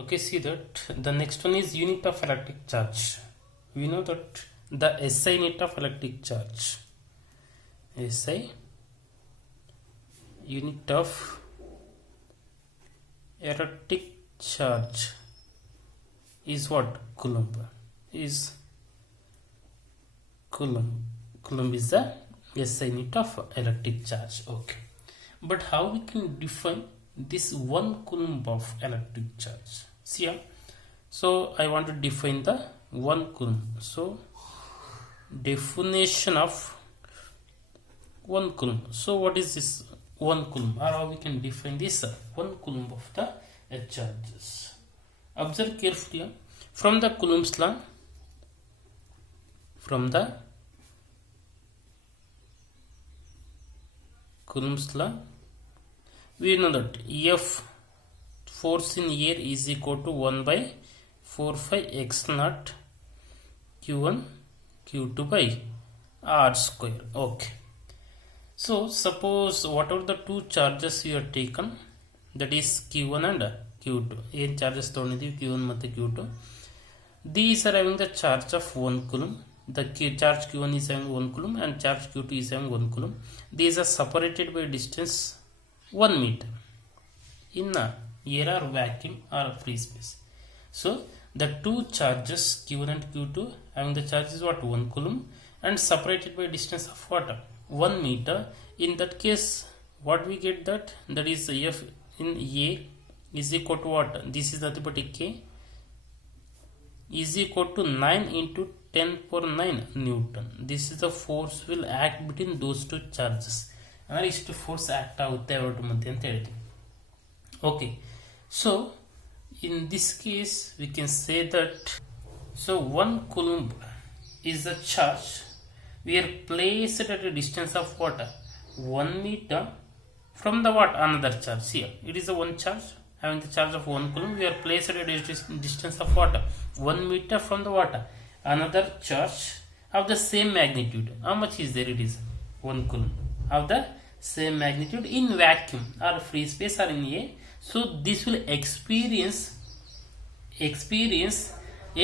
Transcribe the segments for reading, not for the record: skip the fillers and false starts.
Okay, see that the next one is unit of electric charge. We know that the SI unit of electric charge, SI unit of electric charge is what? Coulomb. Is Coulomb. Coulomb is the SI unit of electric charge. Okay, but how we can define this 1 coulomb of electric charge? See here. So I want to define the 1 coulomb. So definition of 1 coulomb. So what is this 1 coulomb, or how we can define this 1 coulomb of the charges? Observe carefully from the Coulomb's law. From the Coulomb's law, we know that F force in air is equal to 1 by 4 pi x naught q1 q2 by r square. Okay, so suppose whatever the two charges you have taken, that is q1 and q2, ಏನ್ charges ತಗೊಂಡಿದ್ದೀವಿ q1 ಮತ್ತು q2, these are having the charge of 1 coulomb. The charge q1 is having 1 coulomb and charge q2 is having 1 coulomb. These are separated by distance 1 meter in air or vacuum or free space. So the two charges q1 and q2 having the charge is what? 1 coulomb and separated by distance of what? 1 meter. In that case, what we get that is F in A is equal to what? This is nothing but a K is equal to 9 into 10 per 9 Newton. This is the force will act between those two charges. ಅಂದರೆ ಇಷ್ಟು force act ಆಗುತ್ತೆ ಅವರ ಮಧ್ಯೆ ಅಂತ ಹೇಳ್ತೀವಿ. Okay, so in this case we can say that so 1 coulomb is the charge we are placed at a distance of what? 1 meter from the what? Another charge. Here it is a one charge having the charge of 1 coulomb. We are placed at a distance of what? 1 meter from the what? Another charge of the same magnitude. How much is there? It is 1 coulomb of the same magnitude in vacuum or free space or in air. So this will experience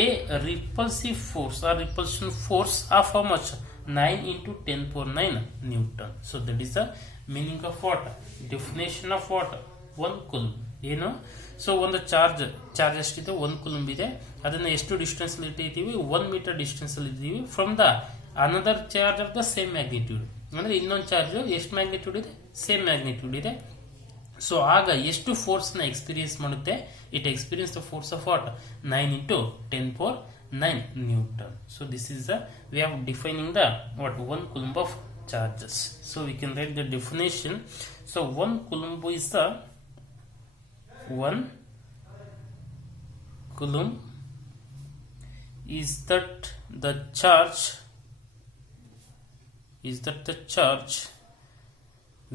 a repulsive force or repulsion force of how much? 9 into 10 power 9 Newton. So that is the meaning of what? Definition of what? 1 coulomb. ಏನು? So ಒಂದು charge ಎಷ್ಟಿದೆ? 1 coulomb ಇದೆ. ಅದನ್ನು ಎಷ್ಟು distance ಅಲ್ಲಿ ಇಟ್ಟಿದ್ದೀವಿ? 1 metre distance ಅಲ್ಲಿ ಇದ್ದೀವಿ from the another charge of the same magnitude. ಅಂದ್ರೆ ಇನ್ನೊಂದು ಚಾರ್ಜ್ ಎಷ್ಟು ಮ್ಯಾಗ್ನಿಟ್ಯೂಡ್ ಇದೆ? ಸೇಮ್ ಮ್ಯಾಗ್ನಿಟ್ಯೂಡ್ ಇದೆ. ಸೊ ಆಗ ಎಷ್ಟು ಫೋರ್ಸ್ ನ ಎಕ್ಸ್ಪೀರಿಯನ್ಸ್ ಮಾಡುತ್ತೆ? It experience the force of what? 9 into 10 power 9 Newton. So this is the way of defining the what? 1 coulomb of charges. So we can write the definition. So 1 coulomb is the 1 coulomb is that the charge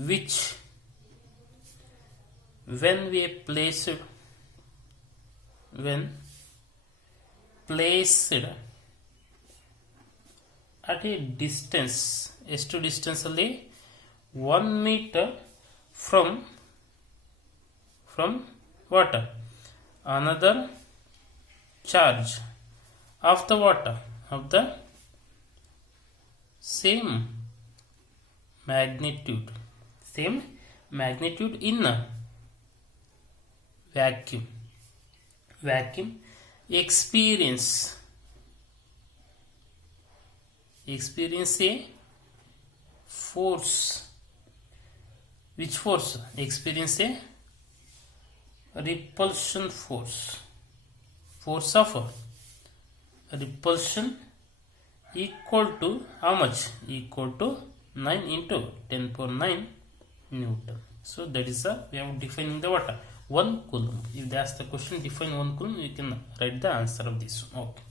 which when placed at a distance, ಎಷ್ಟು distance ಅಲ್ಲಿ? 1 meter from what? Another charge of the water of the same magnitude in a vacuum experience a force. Which force? Experience a repulsion force of repulsion equal to how much? Equal to 9 into 10 power 9 Newton. So that is the way of defining the what? 1 coulomb. If they ask the question, define 1 coulomb, you can write the answer of this one. Okay,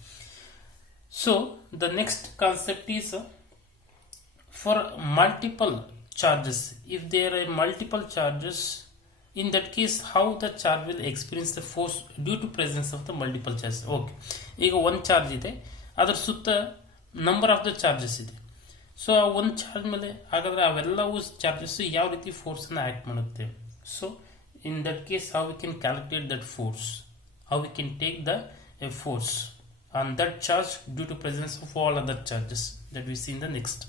so the next concept is for multiple charges. If there are multiple charges, in that case how the charge will experience the force due to presence of the multiple charges. Okay, ಈಗ ಒಂದು charge ಇದೆ, ಅದರ ಸುತ್ತ number of the charges ಇದೆ. So ಆ ಒಂದು charge ಮೇಲೆ ಹಾಗಾದ್ರೆ ಅವೆಲ್ಲವೂ ಚಾರ್ಜಸ್ ಯಾವ ರೀತಿ ಫೋರ್ಸನ್ನು ಆ್ಯಕ್ಟ್ ಮಾಡುತ್ತೆ? So in that case how we can calculate that force how we can take the force on that charge due to presence of all other charges that we see in the next.